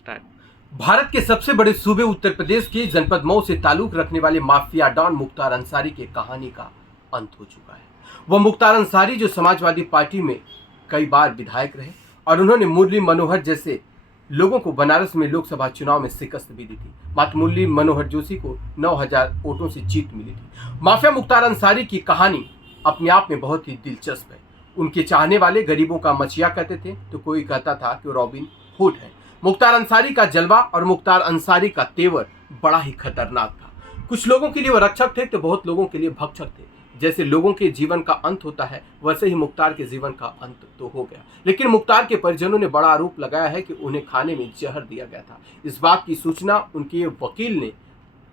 Start. Bharat के सबसे बड़े सूबे उत्तर प्रदेश के जनपद मऊ से ताल्लुक रखने वाले माफिया डॉन मुख्तार अंसारी की कहानी का अंत हो चुका है। वह मुख्तार अंसारी जो समाजवादी पार्टी में कई बार विधायक रहे और उन्होंने मुरली मनोहर जैसे लोगों को बनारस में लोकसभा चुनाव में शिकस्त भी दी थी। मात्र मुरली मनोहर जोशी को 9,000 वोटों से जीत मिली थी। माफिया मुख्तार अंसारी की कहानी अपने आप में बहुत ही दिलचस्प है। उनके चाहने वाले गरीबों का मचिया कहते थे तो कोई कहता था कि रॉबिन हुड है। मुख्तार अंसारी का जलवा और मुख्तार अंसारी का तेवर बड़ा ही खतरनाक था। कुछ लोगों के लिए वो रक्षक थे तो बहुत लोगों के लिए भक्षक थे। जैसे लोगों के जीवन का अंत होता है वैसे ही मुख्तार के जीवन का अंत तो हो गया। लेकिन मुख्तार के परिजनों ने बड़ा आरोप लगाया है कि उन्हें खाने में जहर दिया गया था। इस बात की सूचना उनके वकील ने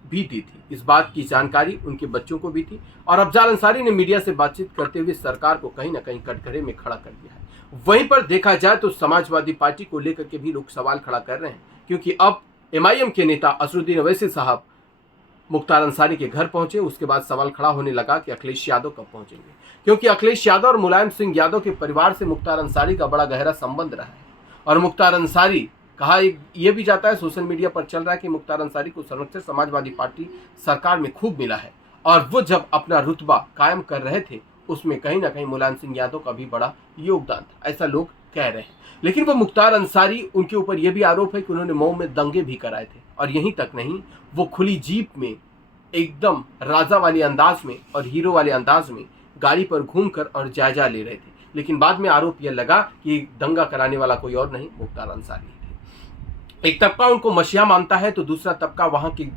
भी दी थी। इस बात की जानकारी उनके बच्चों को भी थी और अफजाल अंसारी ने मीडिया से बातचीत करते हुए सरकार को कहीं ना कहीं कटघरे में खड़ा कर दिया है। वहीं पर देखा जाए तो समाजवादी पार्टी को लेकर के भी लोग सवाल खड़ा कर रहे हैं, क्योंकि अब एमआईएम के नेता असदुद्दीन ओवैसी साहब मुख्तार अंसारी के घर पहुंचे। उसके बाद सवाल खड़ा होने लगा कि अखिलेश यादव कब पहुंचेंगे, क्योंकि अखिलेश यादव और मुलायम सिंह यादव के परिवार से मुख्तार अंसारी का बड़ा गहरा संबंध रहा है। और मुख्तार अंसारी कहा यह भी जाता है, सोशल मीडिया पर चल रहा है कि मुख्तार अंसारी को संरक्षण समाजवादी पार्टी सरकार में खूब मिला है और वो जब अपना रुतबा कायम कर रहे थे उसमें कहीं ना कहीं मुलायम सिंह यादव का भी बड़ा योगदान था, ऐसा लोग कह रहे हैं। लेकिन वो मुख्तार अंसारी, उनके ऊपर यह भी आरोप है कि उन्होंने मऊ में दंगे भी कराए थे और यहीं तक नहीं, वो खुली जीप में एकदम राजा वाले अंदाज में और हीरो वाले अंदाज में गाड़ी पर घूमकर और जायजा ले रहे थे। लेकिन बाद में आरोप यह लगा कि दंगा कराने वाला कोई और नहीं, मुख्तार अंसारी थे। एक तबका उनको मसीहा मानता है तो दूसरा तबका वहां के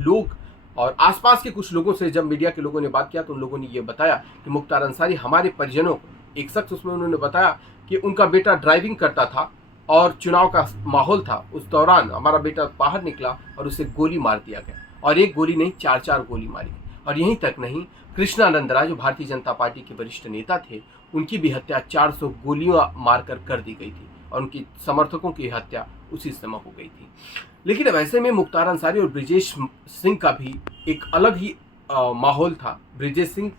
लोग और आसपास के कुछ लोगों से जब मीडिया के लोगों ने बात किया तो उन लोगों ने यह बताया कि मुख्तार अंसारी हमारे परिजनों को, एक शख्स उसमें उन्होंने बताया कि उनका बेटा ड्राइविंग करता था और चुनाव का माहौल था, उस दौरान हमारा बेटा बाहर निकला और उसे गोली मार दिया गया और एक गोली नहीं 4-4 गोली मारी गई। और यहीं तक नहीं, कृष्णानंद राय जो भारतीय जनता पार्टी के वरिष्ठ नेता थे उनकी भी हत्या 400 गोलियां मारकर कर दी गई थी और उनकी समर्थकों की हत्या उसी समय हो गई थी। लेकिन अब ऐसे में मुख्तार अंसारी और ब्रिजेश सिंह का भी एक अलग ही माहौल था। ब्रिजेश सिंह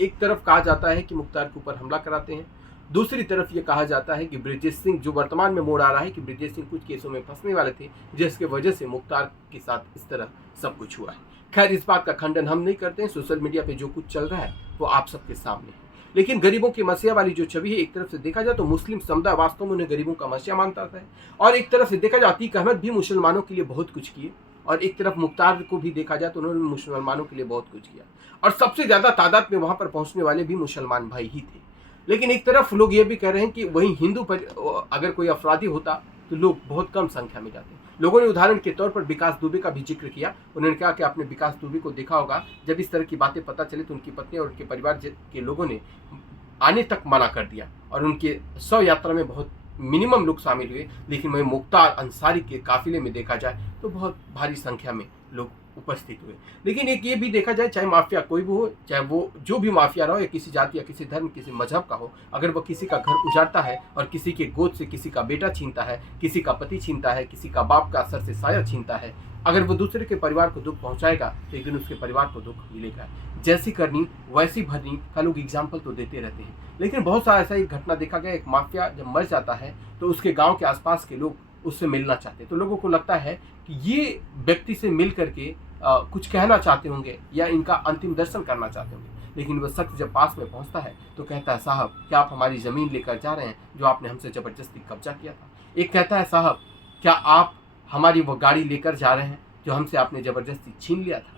एक तरफ कहा जाता है कि मुख्तार के ऊपर हमला कराते हैं, दूसरी तरफ ये कहा जाता है कि ब्रिजेश सिंह, जो वर्तमान में मोड़ आ रहा है कि ब्रिजेश सिंह कुछ केसों में फंसने वाले थे जिसके वजह से मुख्तार के साथ इस तरह सब कुछ हुआ है। खैर, इस बात का खंडन हम नहीं करते हैं, सोशल मीडिया पे जो कुछ चल रहा है वो आप सबके सामने है। लेकिन गरीबों की मसीहा वाली जो छवि है, एक तरफ से देखा जाए तो मुस्लिम समुदाय वास्तव में उन्हें गरीबों का मसीहा मानता था और एक तरफ से देखा जाए अतीक अहमद भी मुसलमानों के लिए बहुत कुछ किए और एक तरफ मुख्तार को भी देखा जाए तो उन्होंने मुसलमानों के लिए बहुत कुछ किया और सबसे ज्यादा तादाद में वहां पर पहुंचने वाले भी मुसलमान भाई ही थे। लेकिन एक तरफ लोग ये भी कह रहे हैं कि वहीं हिंदू पर अगर कोई अपराधी होता तो लोग बहुत कम संख्या में जाते। लोगों ने उदाहरण के तौर पर विकास दुबे का भी जिक्र किया। उन्होंने कहा कि आपने विकास दुबे को देखा होगा, जब इस तरह की बातें पता चली तो उनकी पत्नी और उनके परिवार के लोगों ने आने तक मना कर दिया और उनके 100 यात्रा में बहुत मिनिमम लोग शामिल हुए। लेकिन वही मुख्तार अंसारी के काफिले में देखा जाए तो बहुत भारी संख्या में लोग उपस्थित हुए। लेकिन एक ये भी देखा जाए, चाहे माफिया कोई भी हो, चाहे वो जो भी माफिया रहो, या किसी जाति या किसी धर्म किसी मजहब का हो, अगर वो किसी का घर उजाड़ता है और किसी के गोद से किसी का बेटा छीनता है, किसी का पति छीनता है, किसी का बाप का सर से साया छीनता है, अगर वो दूसरे के परिवार को दुख पहुंचाएगा तो एक दिन उसके परिवार को दुख मिलेगा। जैसी करनी वैसी भरनी का लोग एग्जाम्पल तो देते रहते हैं। लेकिन बहुत सारा ऐसा एक घटना देखा गया, एक माफिया जब मर जाता है तो उसके गांव के आसपास के लोग उससे मिलना चाहते हैं, तो लोगों को लगता है कि ये व्यक्ति से मिल करके कुछ कहना चाहते होंगे या इनका अंतिम दर्शन करना चाहते होंगे। लेकिन वह शख्स जब पास में पहुंचता है तो कहता है, साहब क्या आप हमारी ज़मीन लेकर जा रहे हैं जो आपने हमसे ज़बरदस्ती कब्जा किया था। एक कहता है, साहब क्या आप हमारी वो गाड़ी लेकर जा रहे हैं जो हमसे आपने ज़बरदस्ती छीन लिया था।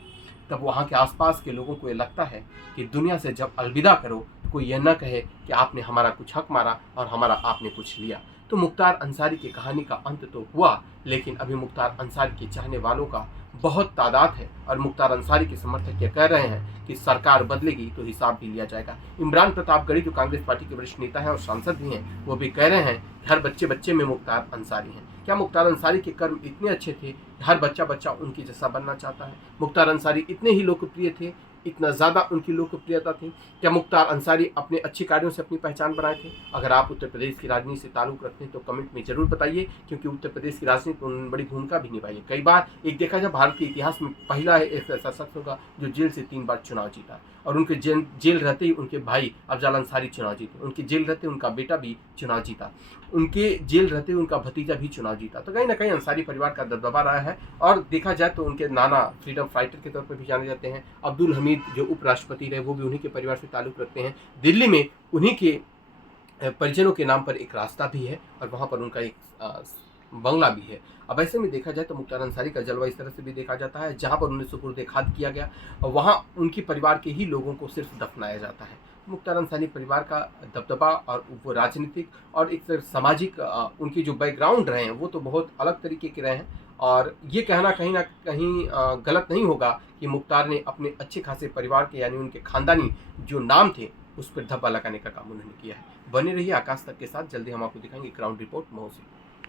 तब वहाँ के आसपास के लोगों को ये लगता है कि दुनिया से जब अलविदा करो तो कोई यह न कहे कि आपने हमारा कुछ हक मारा और हमारा आपने कुछ लिया। तो मुख्तार अंसारी की कहानी का अंत तो हुआ, लेकिन अभी मुख्तार अंसारी के चाहने वालों का बहुत तादाद है और मुख्तार अंसारी के समर्थक ये कह रहे हैं कि सरकार बदलेगी तो हिसाब भी लिया जाएगा। इमरान प्रतापगढ़ी जो कांग्रेस पार्टी के वरिष्ठ नेता हैं और सांसद भी हैं, वो भी कह रहे हैं कि हर बच्चे बच्चे में मुख्तार अंसारी हैं। क्या मुख्तार अंसारी के कर्म इतने अच्छे थे, हर बच्चा बच्चा उनकी जैसा बनना चाहता है? मुख्तार अंसारी इतने ही लोकप्रिय थे, इतना ज़्यादा उनकी लोकप्रियता थी? क्या मुख्तार अंसारी अपने अच्छे कार्यों से अपनी पहचान बनाए थे? अगर आप उत्तर प्रदेश की राजनीति से ताल्लुक़ रखते हैं तो कमेंट में ज़रूर बताइए, क्योंकि उत्तर प्रदेश की राजनीति में उन्होंने बड़ी भूमिका भी निभाई है। कई बार एक देखा जाए भारत के इतिहास में पहला एक ऐसा शख्स होगा जो जेल से 3 बार चुनाव जीता, और उनके जेल रहते ही उनके भाई अफजल अंसारी चुनाव जीते, उनके जेल रहते उनका बेटा भी चुनाव जीता, उनके जेल रहते उनका भतीजा भी चुनाव जीता। तो कहीं ना कहीं अंसारी परिवार का दबदबा रहा है, और देखा जाए तो उनके नाना फ्रीडम फाइटर के तौर पर भी जाने जाते हैं। अब्दुल हमीद जो उपराष्ट्रपति रहे वो भी उन्हीं के परिवार से ताल्लुक़ रखते हैं। दिल्ली में उन्हीं के परिजनों के नाम पर एक रास्ता भी है, और वहाँ पर उनका एक बंगला भी है। अब ऐसे में देखा जाए तो मुख्तार अंसारी का जलवा इस तरह से भी देखा जाता है, जहाँ पर उन्हें सुपुर्द खाक किया गया और वहाँ उनके परिवार के ही लोगों को सिर्फ दफनाया जाता है। मुख्तार अंसारी परिवार का दबदबा और वो राजनीतिक और एक तरह सामाजिक उनकी जो बैकग्राउंड रहे हैं वो तो बहुत अलग तरीके के रहे हैं, और ये कहना कहीं ना कहीं गलत नहीं होगा कि मुख्तार ने अपने अच्छे खासे परिवार के यानी उनके खानदानी जो नाम थे उस पर धब्बा लगाने का काम उन्होंने किया है। बने रहिए आकाश तक के साथ, जल्दी हम आपको दिखाएंगे ग्राउंड रिपोर्ट मऊ से।